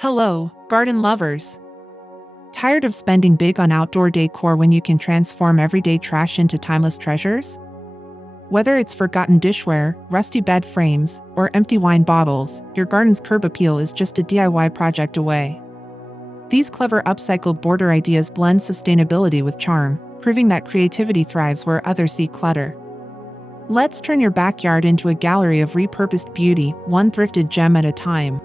Hello, garden lovers. Tired of spending big on outdoor decor when you can transform everyday trash into timeless treasures? Whether it's forgotten dishware, rusty bed frames, or empty wine bottles, your garden's curb appeal is just a DIY project away. These clever upcycled border ideas blend sustainability with charm, proving that creativity thrives where others see clutter. Let's turn your backyard into a gallery of repurposed beauty, one thrifted gem at a time.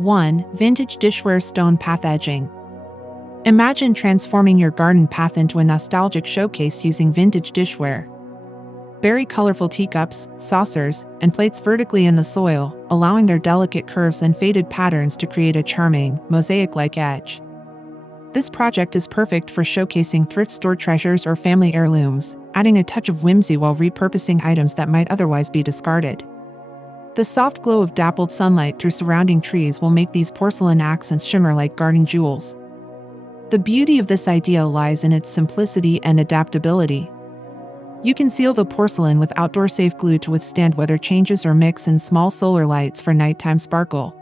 One, vintage dishware stone path edging. Imagine transforming your garden path into a nostalgic showcase using vintage dishware. Bury colorful teacups, saucers, and plates vertically in the soil, allowing their delicate curves and faded patterns to create a charming, mosaic-like edge. This project is perfect for showcasing thrift store treasures or family heirlooms, adding a touch of whimsy while repurposing items that might otherwise be discarded. The soft glow of dappled sunlight through surrounding trees will make these porcelain accents shimmer like garden jewels. The beauty of this idea lies in its simplicity and adaptability. You can seal the porcelain with outdoor-safe glue to withstand weather changes or mix in small solar lights for nighttime sparkle.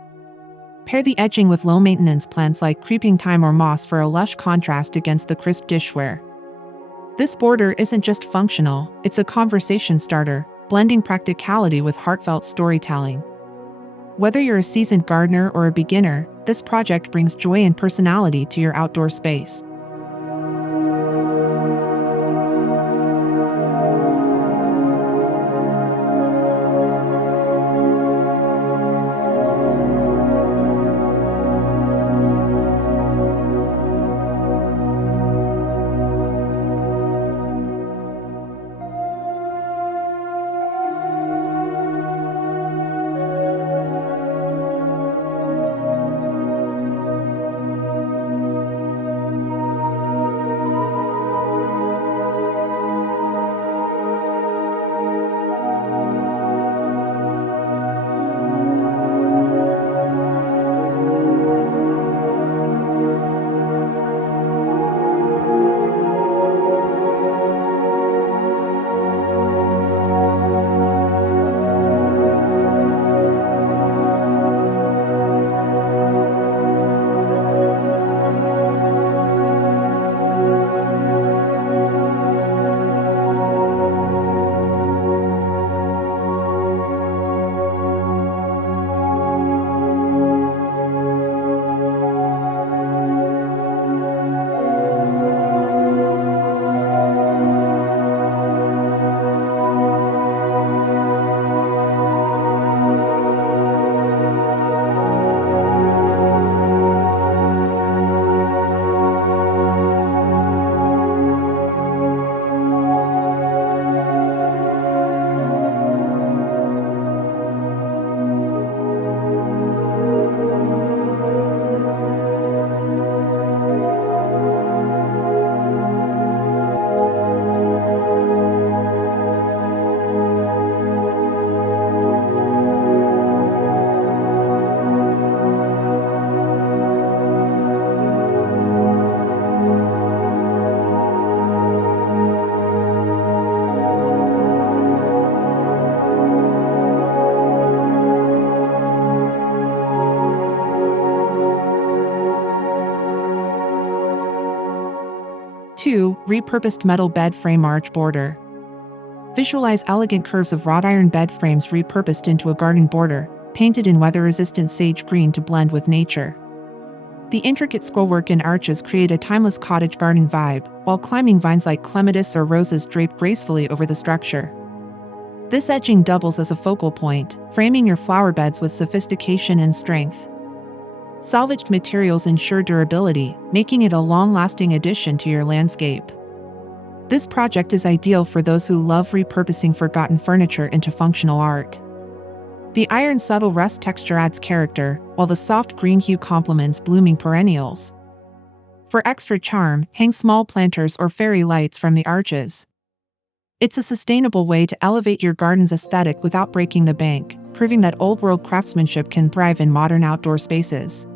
Pair the edging with low-maintenance plants like creeping thyme or moss for a lush contrast against the crisp dishware. This border isn't just functional, it's a conversation starter, blending practicality with heartfelt storytelling. Whether you're a seasoned gardener or a beginner, this project brings joy and personality to your outdoor space. Two, repurposed metal bed frame arch border. Visualize elegant curves of wrought iron bed frames repurposed into a garden border, painted in weather-resistant sage green to blend with nature. The intricate scrollwork and arches create a timeless cottage garden vibe, while climbing vines like clematis or roses drape gracefully over the structure. This edging doubles as a focal point, framing your flower beds with sophistication and strength. Salvaged materials ensure durability, making it a long-lasting addition to your landscape. This project is ideal for those who love repurposing forgotten furniture into functional art. The iron's subtle rust texture adds character, while the soft green hue complements blooming perennials. For extra charm, hang small planters or fairy lights from the arches. It's a sustainable way to elevate your garden's aesthetic without breaking the bank, proving that old-world craftsmanship can thrive in modern outdoor spaces.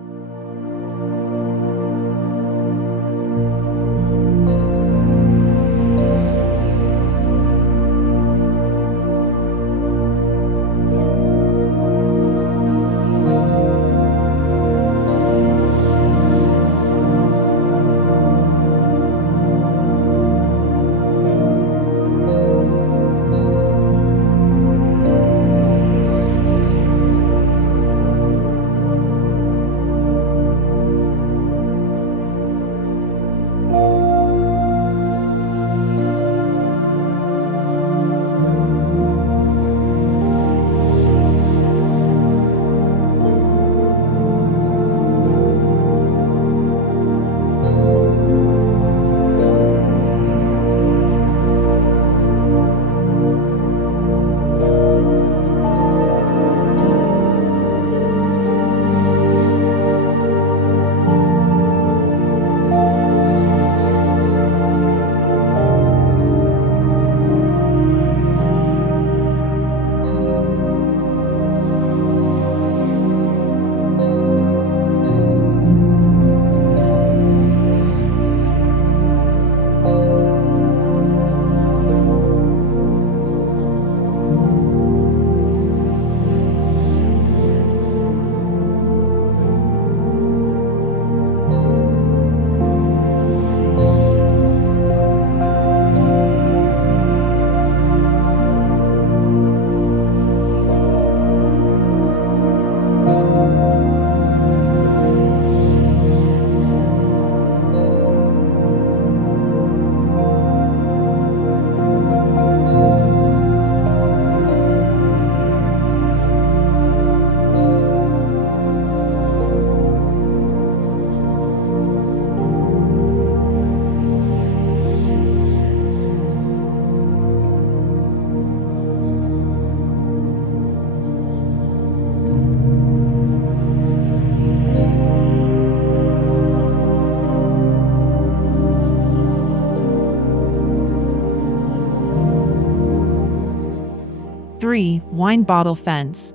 Wine bottle fence.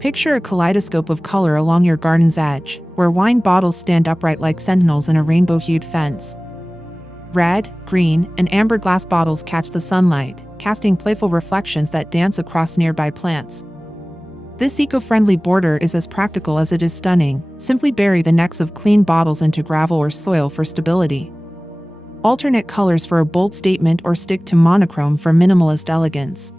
Picture a kaleidoscope of color along your garden's edge, where wine bottles stand upright like sentinels in a rainbow-hued fence. Red, green, and amber glass bottles catch the sunlight, casting playful reflections that dance across nearby plants. This eco-friendly border is as practical as it is stunning. Simply bury the necks of clean bottles into gravel or soil for stability. Alternate colors for a bold statement or stick to monochrome for minimalist elegance.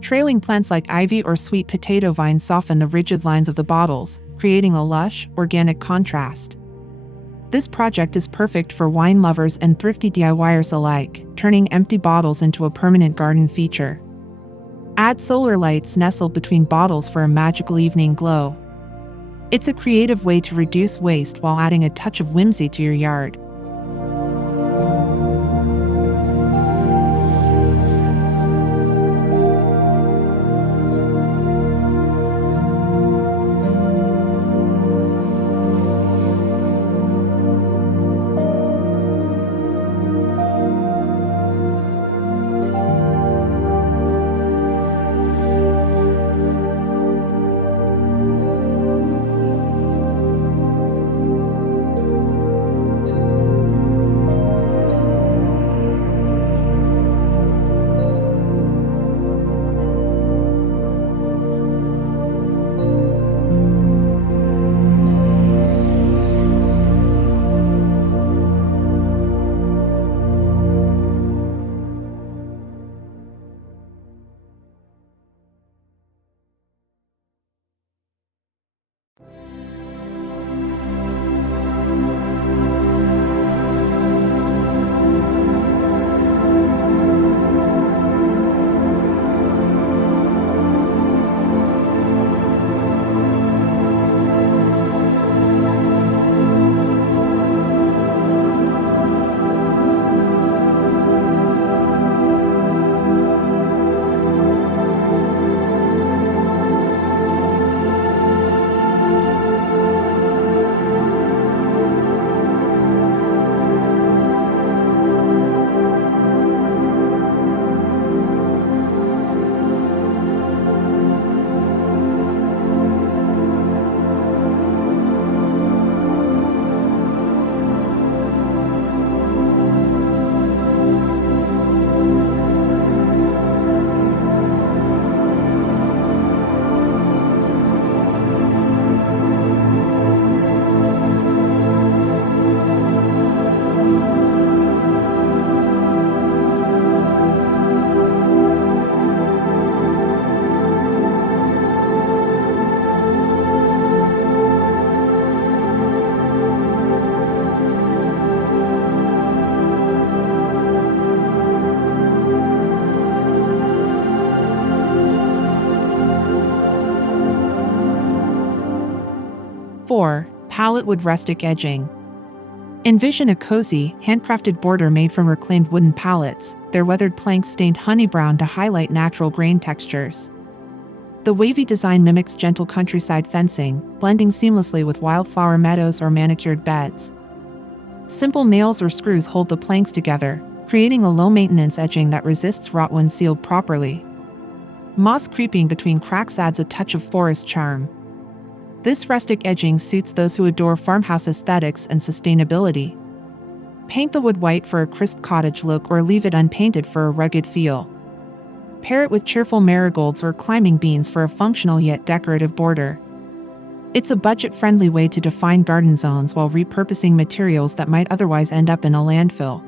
Trailing plants like ivy or sweet potato vines soften the rigid lines of the bottles, creating a lush, organic contrast. This project is perfect for wine lovers and thrifty DIYers alike, turning empty bottles into a permanent garden feature. Add solar lights nestled between bottles for a magical evening glow. It's a creative way to reduce waste while adding a touch of whimsy to your yard. 4. Pallet wood rustic edging. Envision a cozy, handcrafted border made from reclaimed wooden pallets, their weathered planks stained honey brown to highlight natural grain textures. The wavy design mimics gentle countryside fencing, blending seamlessly with wildflower meadows or manicured beds. Simple nails or screws hold the planks together, creating a low-maintenance edging that resists rot when sealed properly. Moss creeping between cracks adds a touch of forest charm. This rustic edging suits those who adore farmhouse aesthetics and sustainability. Paint the wood white for a crisp cottage look or leave it unpainted for a rugged feel. Pair it with cheerful marigolds or climbing beans for a functional yet decorative border. It's a budget-friendly way to define garden zones while repurposing materials that might otherwise end up in a landfill.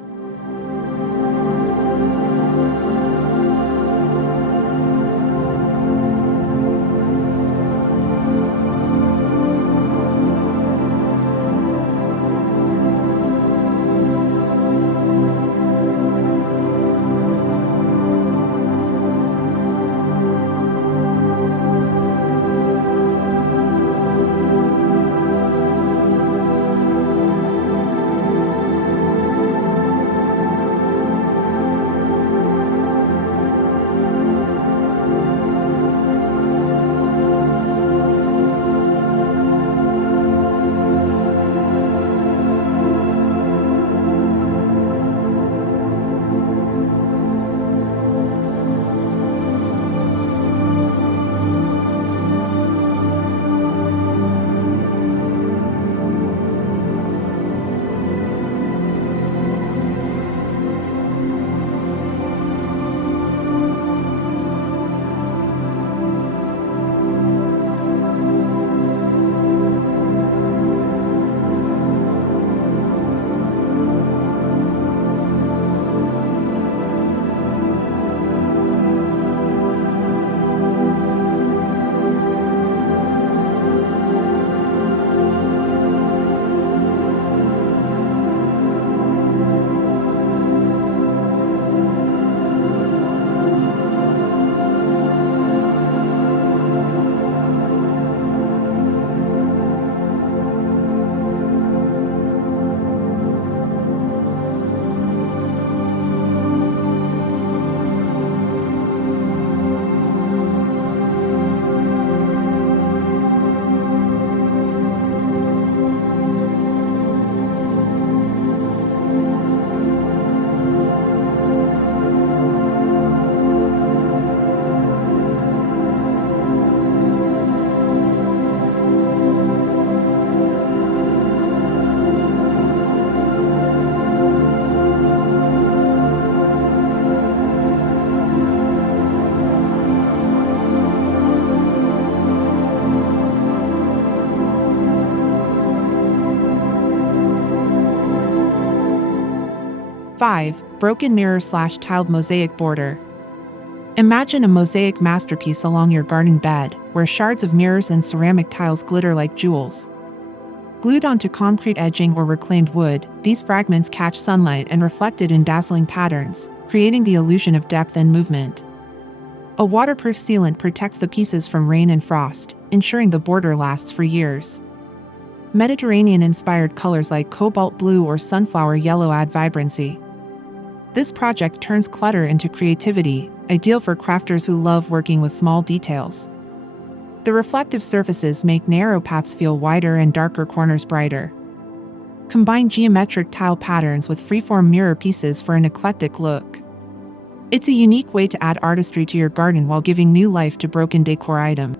Five. Broken mirror/tiled mosaic border. Imagine a mosaic masterpiece along your garden bed, where shards of mirrors and ceramic tiles glitter like jewels. Glued onto concrete edging or reclaimed wood, these fragments catch sunlight and reflect it in dazzling patterns, creating the illusion of depth and movement. A waterproof sealant protects the pieces from rain and frost, ensuring the border lasts for years. Mediterranean-inspired colors like cobalt blue or sunflower yellow add vibrancy. This project turns clutter into creativity, ideal for crafters who love working with small details. The reflective surfaces make narrow paths feel wider and darker corners brighter. Combine geometric tile patterns with freeform mirror pieces for an eclectic look. It's a unique way to add artistry to your garden while giving new life to broken decor items.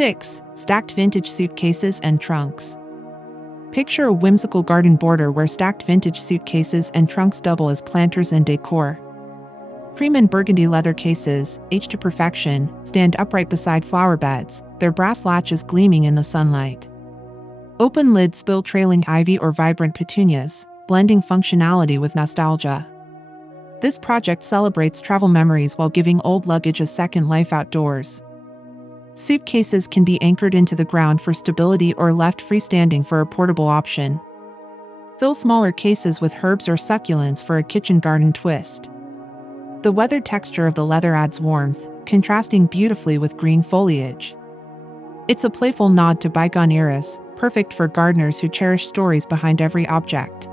6. Stacked vintage suitcases and trunks. Picture a whimsical garden border where stacked vintage suitcases and trunks double as planters and decor. Cream and burgundy leather cases, aged to perfection, stand upright beside flower beds, their brass latches gleaming in the sunlight. Open lids spill trailing ivy or vibrant petunias, blending functionality with nostalgia. This project celebrates travel memories while giving old luggage a second life outdoors. Suitcases can be anchored into the ground for stability or left freestanding for a portable option. Fill smaller cases with herbs or succulents for a kitchen garden twist. The weathered texture of the leather adds warmth, contrasting beautifully with green foliage. It's a playful nod to bygone eras, perfect for gardeners who cherish stories behind every object.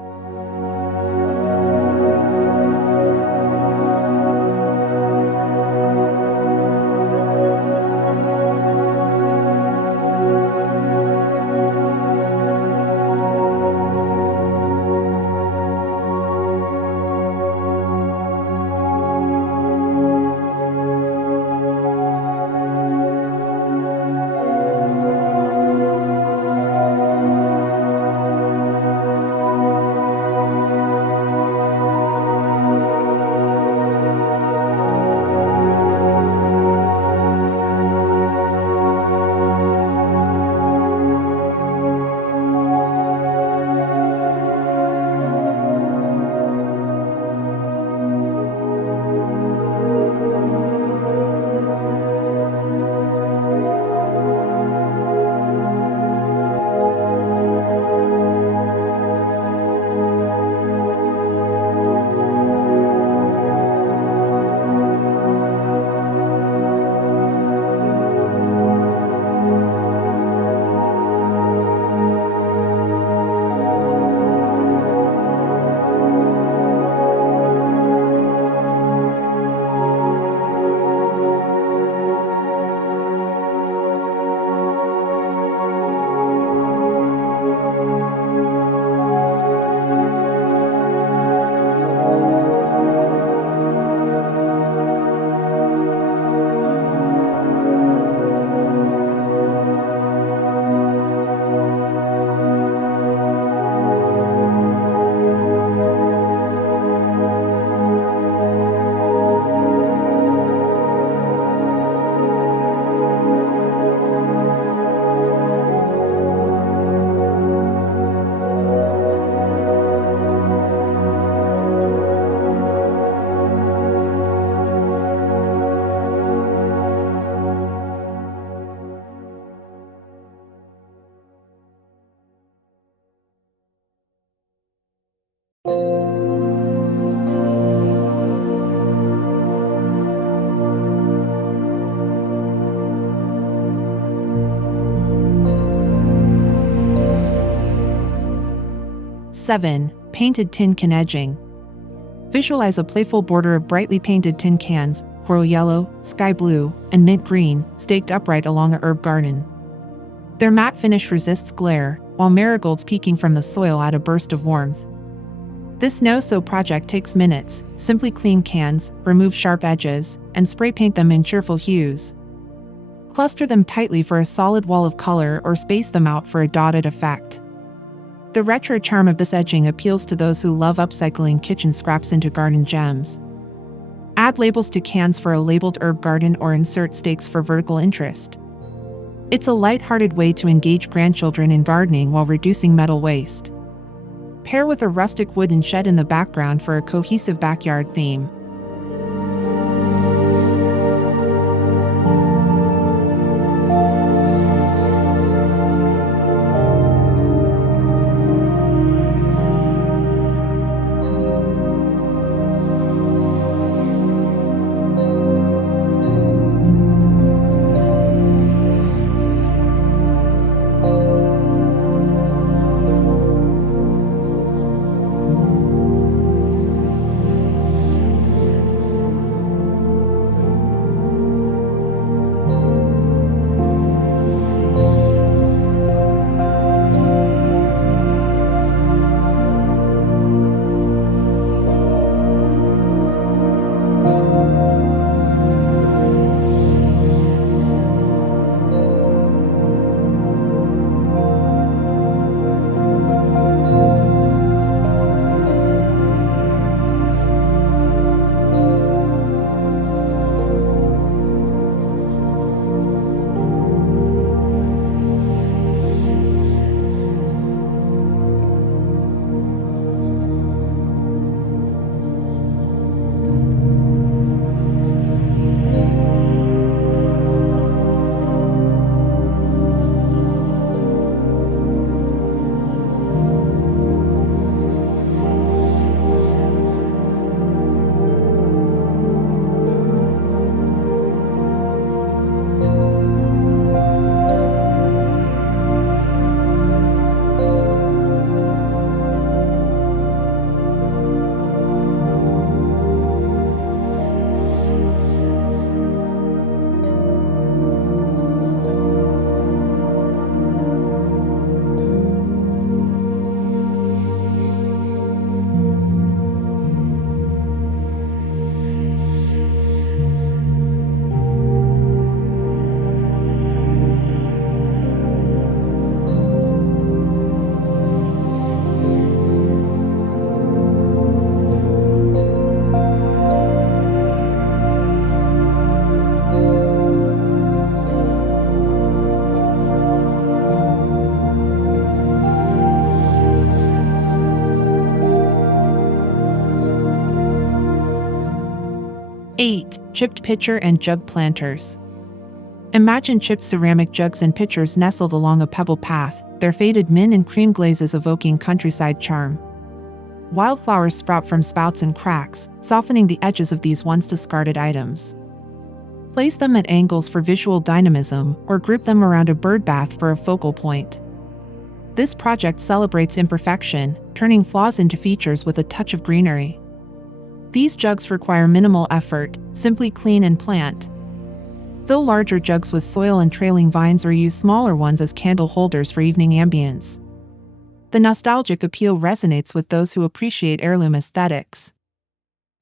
Seven. Painted tin can edging. Visualize a playful border of brightly painted tin cans, coral yellow, sky blue, and mint green, staked upright along a herb garden. Their matte finish resists glare, while marigolds peeking from the soil add a burst of warmth. This no-sew project takes minutes. Simply clean cans, remove sharp edges, and spray paint them in cheerful hues. Cluster them tightly for a solid wall of color or space them out for a dotted effect. The retro charm of this edging appeals to those who love upcycling kitchen scraps into garden gems. Add labels to cans for a labeled herb garden or insert stakes for vertical interest. It's a light-hearted way to engage grandchildren in gardening while reducing metal waste. Pair with a rustic wooden shed in the background for a cohesive backyard theme. 8. Chipped pitcher and jug planters. Imagine chipped ceramic jugs and pitchers nestled along a pebble path, their faded mint and cream glazes evoking countryside charm. Wildflowers sprout from spouts and cracks, softening the edges of these once discarded items. Place them at angles for visual dynamism, or group them around a bird bath for a focal point. This project celebrates imperfection, turning flaws into features with a touch of greenery. These jugs require minimal effort, simply clean and plant. Fill larger jugs with soil and trailing vines or use smaller ones as candle holders for evening ambience. The nostalgic appeal resonates with those who appreciate heirloom aesthetics.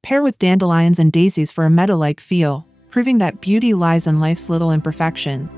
Pair with dandelions and daisies for a meadow-like feel, proving that beauty lies in life's little imperfection.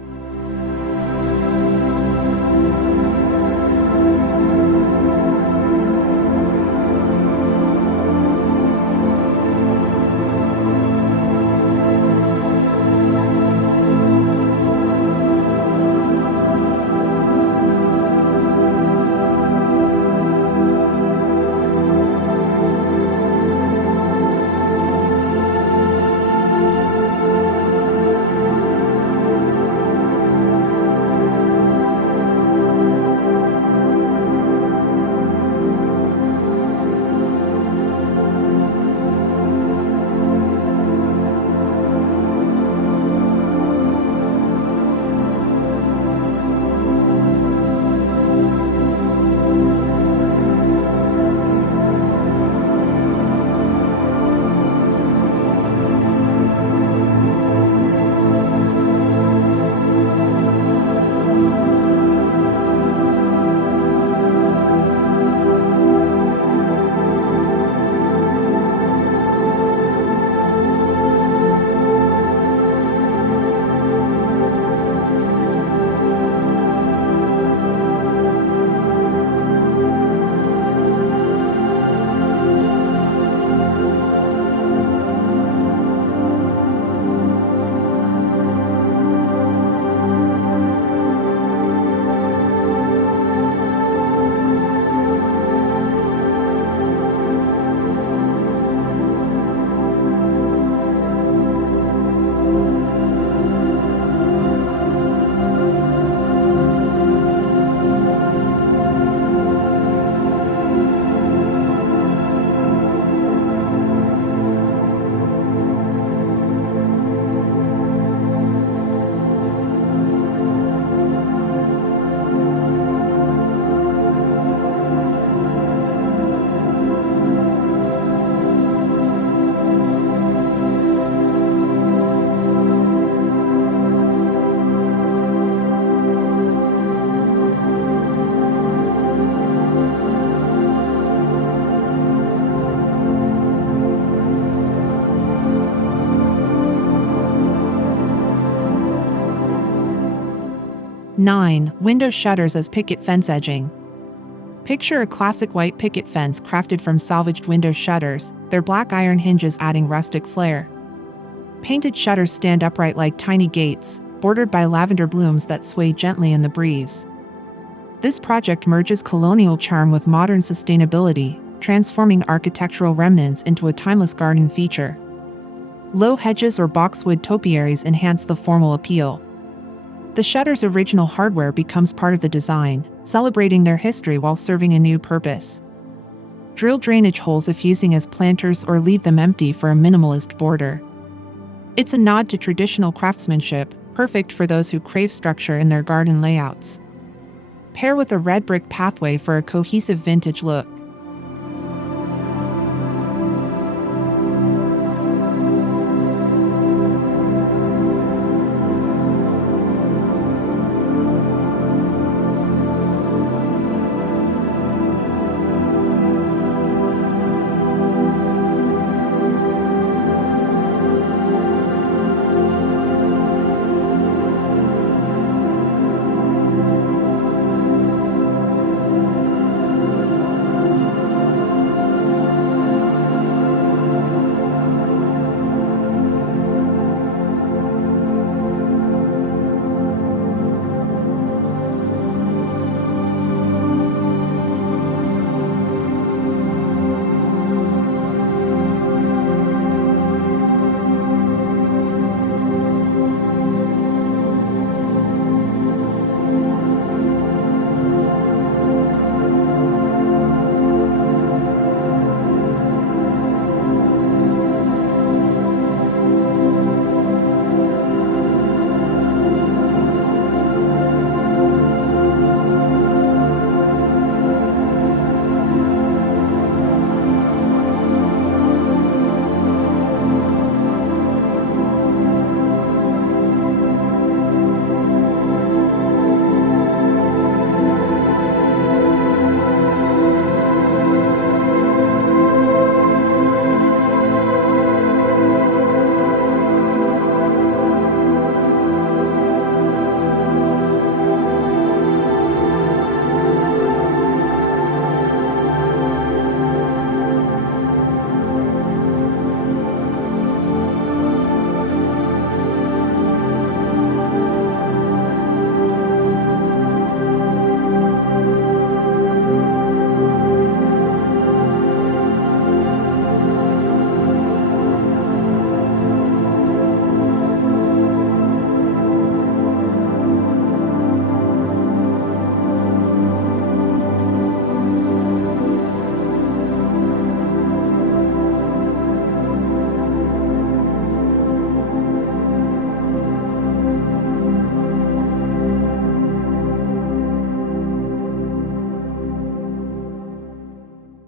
Nine. Window shutters as picket fence edging. Picture a classic white picket fence crafted from salvaged window shutters, their black iron hinges adding rustic flair. Painted shutters stand upright like tiny gates, bordered by lavender blooms that sway gently in the breeze. This project merges colonial charm with modern sustainability, transforming architectural remnants into a timeless garden feature. Low hedges or boxwood topiaries enhance the formal appeal. The shutter's original hardware becomes part of the design, celebrating their history while serving a new purpose. Drill drainage holes if using as planters or leave them empty for a minimalist border. It's a nod to traditional craftsmanship, perfect for those who crave structure in their garden layouts. Pair with a red brick pathway for a cohesive vintage look.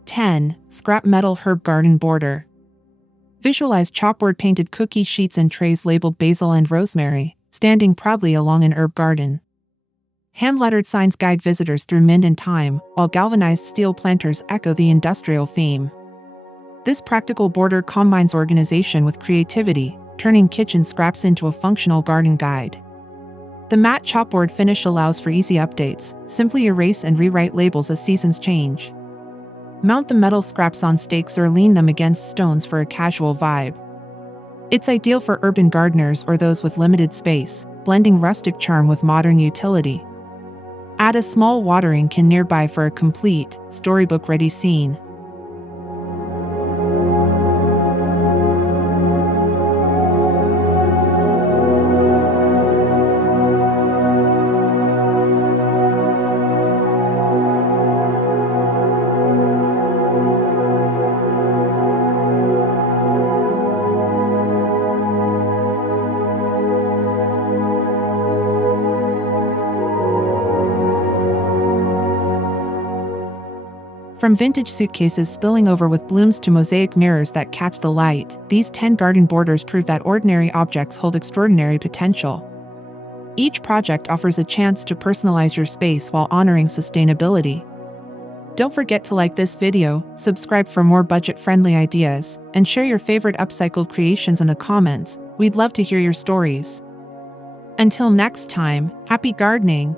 10. Scrap metal herb garden border. Visualize chalkboard painted cookie sheets and trays labeled basil and rosemary, standing proudly along an herb garden. Hand-lettered signs guide visitors through mint and thyme, while galvanized steel planters echo the industrial theme. This practical border combines organization with creativity, turning kitchen scraps into a functional garden guide. The matte chalkboard finish allows for easy updates. Simply erase and rewrite labels as seasons change. Mount the metal scraps on stakes or lean them against stones for a casual vibe. It's ideal for urban gardeners or those with limited space, blending rustic charm with modern utility. Add a small watering can nearby for a complete, storybook-ready scene. From vintage suitcases spilling over with blooms to mosaic mirrors that catch the light, these 10 garden borders prove that ordinary objects hold extraordinary potential. Each project offers a chance to personalize your space while honoring sustainability. Don't forget to like this video, subscribe for more budget-friendly ideas, and share your favorite upcycled creations in the comments. We'd love to hear your stories. Until next time, happy gardening!